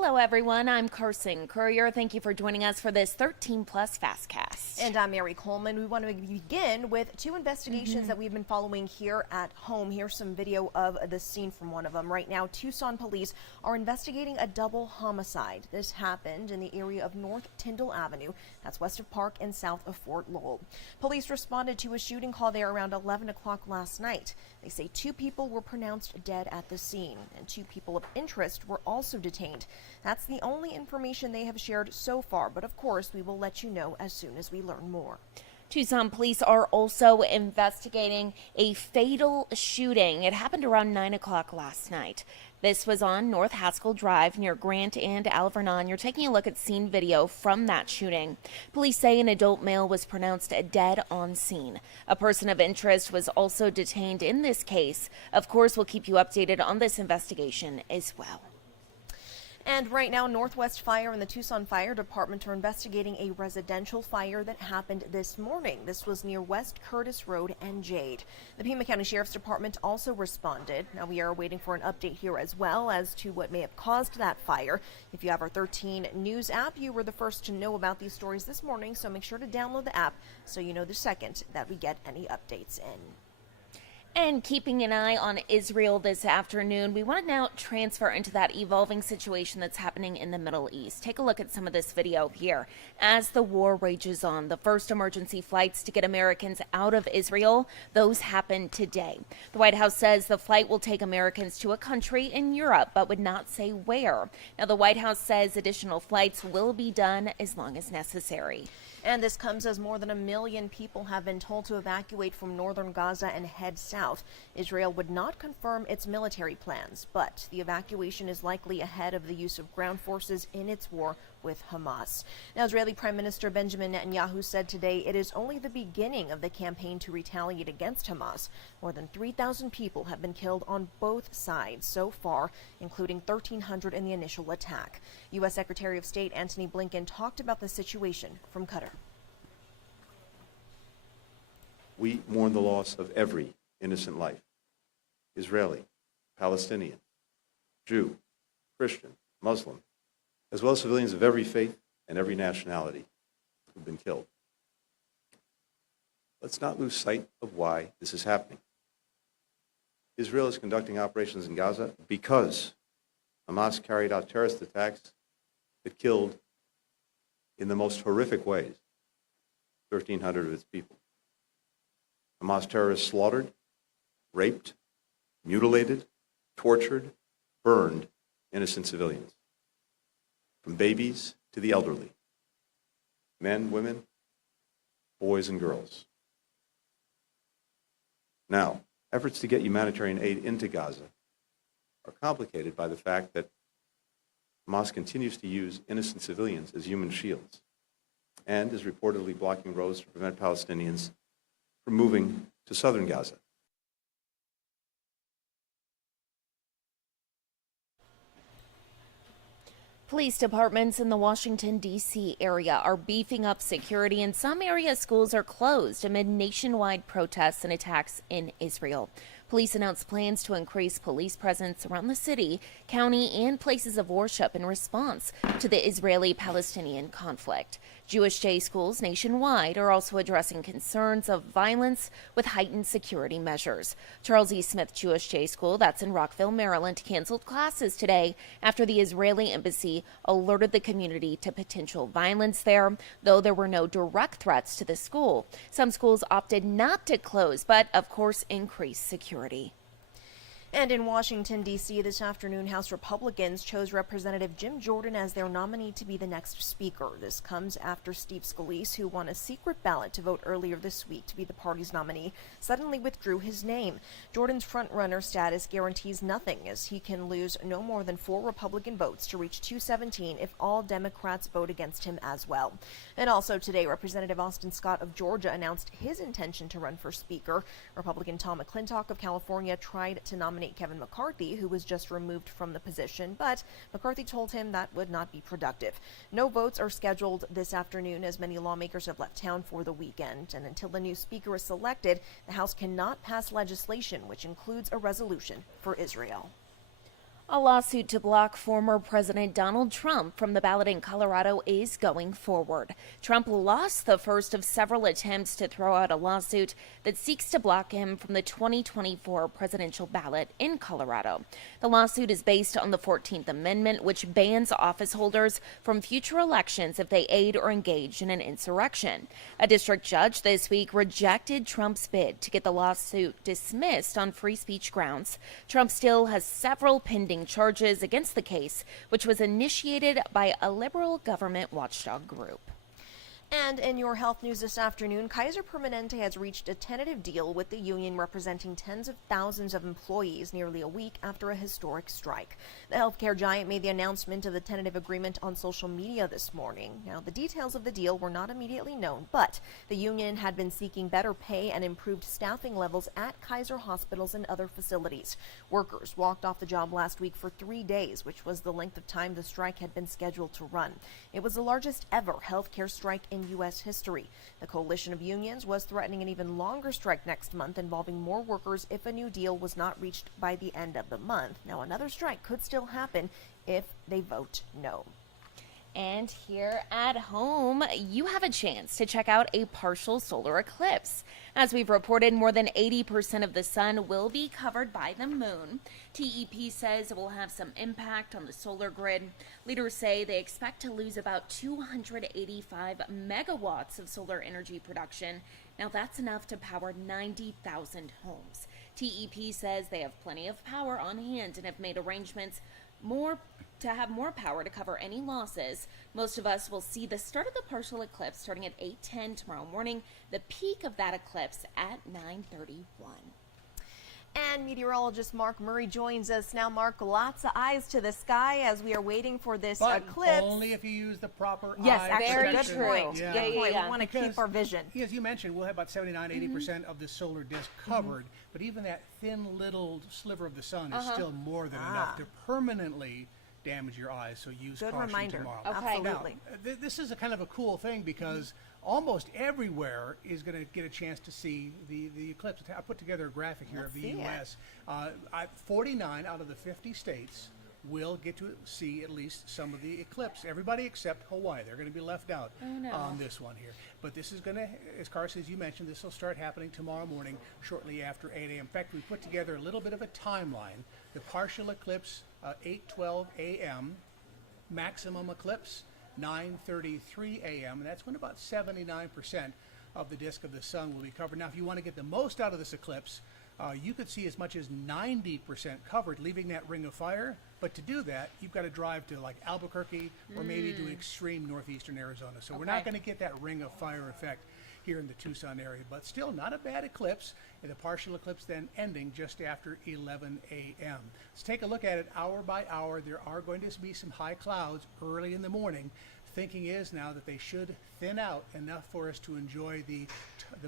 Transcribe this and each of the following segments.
Hello, everyone. I'm Carson Courier. Thank you for joining us for this 13 Plus FastCast. And I'm Mary Coleman. We want to begin with two investigations that we've been following here at home. Here's some video of the scene from one of them. Right now, Tucson police are investigating a double homicide. This happened in the area of North Tyndall Avenue. That's west of Park and south of Fort Lowell. Police responded to a shooting call there around 11 o'clock last night. They say 2 people were pronounced dead at the scene, and 2 people of interest were also detained. That's the only information they have shared so far, but of course we will let you know as soon as we learn more. Tucson police are also investigating a fatal shooting. It happened around 9 o'clock last night. This was on North Haskell Drive near Grant and Alvernon. You're taking a look at scene video from that shooting. Police say an adult male was pronounced dead on scene. A person of interest was also detained in this case. Of course, we'll keep you updated on this investigation as well. And right now, Northwest Fire and the Tucson Fire Department are investigating a residential fire that happened this morning. This was near West Curtis Road and Jade. The Pima County Sheriff's Department also responded. Now we are waiting for an update here as well as to what may have caused that fire. If you have our 13 News app, you were the first to know about these stories this morning, so make sure to download the app so you know the second that we get any updates in. And keeping an eye on Israel this afternoon, we want to now transfer into that evolving situation that's happening in the Middle East. Take a look at some of this video here. As the war rages on, the first emergency flights to get Americans out of Israel, those happen today. The White House says the flight will take Americans to a country in Europe, but would not say where. Now, the White House says additional flights will be done as long as necessary. And this comes as more than 1 million people have been told to evacuate from northern Gaza and head south. Israel would not confirm its military plans, but the evacuation is likely ahead of the use of ground forces in its war with Hamas. Now, Israeli Prime Minister Benjamin Netanyahu said today it is only the beginning of the campaign to retaliate against Hamas. More than 3,000 people have been killed on both sides so far, including 1,300 in the initial attack. U.S. Secretary of State Antony Blinken talked about the situation from Qatar. We mourn the loss of every innocent life, Israeli, Palestinian, Jew, Christian, Muslim, as well as civilians of every faith and every nationality who've been killed. Let's not lose sight of why this is happening. Israel is conducting operations in Gaza because Hamas carried out terrorist attacks that killed, in the most horrific ways, 1,300 of its people. Hamas terrorists slaughtered, raped, mutilated, tortured, burned innocent civilians, from babies to the elderly, men, women, boys, and girls. Now, efforts to get humanitarian aid into Gaza are complicated by the fact that Hamas continues to use innocent civilians as human shields and is reportedly blocking roads to prevent Palestinians from moving to southern Gaza. Police departments in the Washington, D.C. area are beefing up security, and some area schools are closed amid nationwide protests and attacks in Israel. Police announced plans to increase police presence around the city, county, and places of worship in response to the Israeli-Palestinian conflict. Jewish day schools nationwide are also addressing concerns of violence with heightened security measures. Charles E. Smith Jewish Day School, that's in Rockville, Maryland, canceled classes today after the Israeli embassy alerted the community to potential violence there, though there were no direct threats to the school. Some schools opted not to close, but of course increased security. And in Washington, D.C. this afternoon, House Republicans chose Representative Jim Jordan as their nominee to be the next speaker. This comes after Steve Scalise, who won a secret ballot to vote earlier this week to be the party's nominee, suddenly withdrew his name. Jordan's front-runner status guarantees nothing, as he can lose no more than 4 Republican votes to reach 217 if all Democrats vote against him as well. And also today, Representative Austin Scott of Georgia announced his intention to run for speaker. Republican Tom McClintock of California tried to nominate Kevin McCarthy, who was just removed from the position, but McCarthy told him that would not be productive. No votes are scheduled this afternoon, as many lawmakers have left town for the weekend, and until the new speaker is selected, the House cannot pass legislation, which includes a resolution for Israel. A lawsuit to block former President Donald Trump from the ballot in Colorado is going forward. Trump lost the first of several attempts to throw out a lawsuit that seeks to block him from the 2024 presidential ballot in Colorado. The lawsuit is based on the 14th Amendment, which bans office holders from future elections if they aid or engage in an insurrection. A district judge this week rejected Trump's bid to get the lawsuit dismissed on free speech grounds. Trump still has several pending charges against the case, which was initiated by a liberal government watchdog group. And in your health news this afternoon, Kaiser Permanente has reached a tentative deal with the union representing tens of thousands of employees nearly a week after a historic strike. The healthcare giant made the announcement of the tentative agreement on social media this morning. Now, the details of the deal were not immediately known, but the union had been seeking better pay and improved staffing levels at Kaiser hospitals and other facilities. Workers walked off the job last week for 3 days, which was the length of time the strike had been scheduled to run. It was the largest ever healthcare strike in U.S. history. The coalition of unions was threatening an even longer strike next month involving more workers if a new deal was not reached by the end of the month. Now, another strike could still happen if they vote no. And here at home, you have a chance to check out a partial solar eclipse. As we've reported, more than 80% of the sun will be covered by the moon. TEP says it will have some impact on the solar grid. Leaders say they expect to lose about 285 megawatts of solar energy production. Now that's enough to power 90,000 homes. TEP says they have plenty of power on hand and have made arrangements to have more power to cover any losses. Most of us will see the start of the partial eclipse starting at 8:10 tomorrow morning, the peak of that eclipse at 9:31. And meteorologist Mark Murray joins us now. Mark, lots of eyes to the sky as we are waiting for this eclipse. Only if you use the proper yes, eye actually, protection. good point. Yeah. Good point. Yeah. We want to keep our vision. As you mentioned, we'll have about 79-80% of the solar disk covered, but even that thin little sliver of the sun is still more than enough to permanently damage your eyes, so use Good caution reminder. tomorrow. Okay. Absolutely. Now, this is a kind of a cool thing because almost everywhere is going to get a chance to see the eclipse. I put together a graphic here of the see it. U.S. 49 out of the 50 states will get to see at least some of the eclipse. Everybody except Hawaii. They're going to be left out on this one here. But this is going to, as Carson, as you mentioned, this will start happening tomorrow morning shortly after 8 a.m. In fact, we put together a little bit of a timeline. The partial eclipse, 8:12 a.m., maximum eclipse, 9:33 a.m., and that's when about 79% of the disk of the sun will be covered. Now, if you want to get the most out of this eclipse, you could see as much as 90% covered, leaving that ring of fire. But to do that, you've got to drive to like Albuquerque or maybe to extreme northeastern Arizona. So we're not going to get that ring of fire effect here in the Tucson area, but still not a bad eclipse, and the partial eclipse then ending just after 11 a.m. Let's take a look at it hour by hour. There are going to be some high clouds early in the morning. Thinking is now that they should thin out enough for us to enjoy the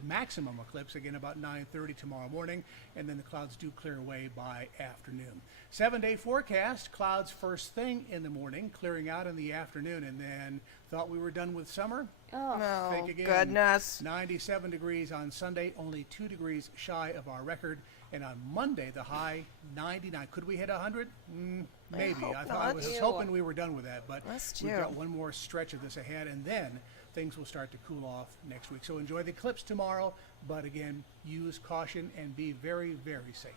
maximum eclipse, again about 9:30 tomorrow morning, and then the clouds do clear away by afternoon. 7-day forecast, clouds first thing in the morning, clearing out in the afternoon, and then thought we were done with summer? Oh, Think again. goodness. 97 degrees on Sunday, only 2 degrees shy of our record. And on Monday, the high 99. Could we hit 100? Maybe. I was hoping we were done with that, but we've got one more stretch of this ahead, and then things will start to cool off next week. So enjoy the eclipse tomorrow, but again, use caution and be very, very safe.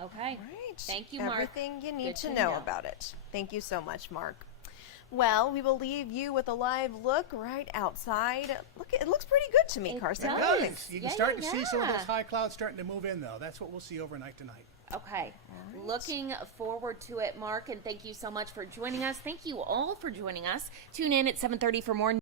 Okay. Right. Thank you, Mark. Everything you need Good to to know know. about it. Thank you so much, Mark. Well, we will leave you with a live look right outside. Look, it looks pretty good to me, It Carson. does. What do you think? You can Yeah, start to see some of yeah. those high clouds starting to move in, though. That's what we'll see overnight tonight. Okay. Looking forward to it, Mark, and thank you so much for joining us. Thank you all for joining us. Tune in at 7:30 for more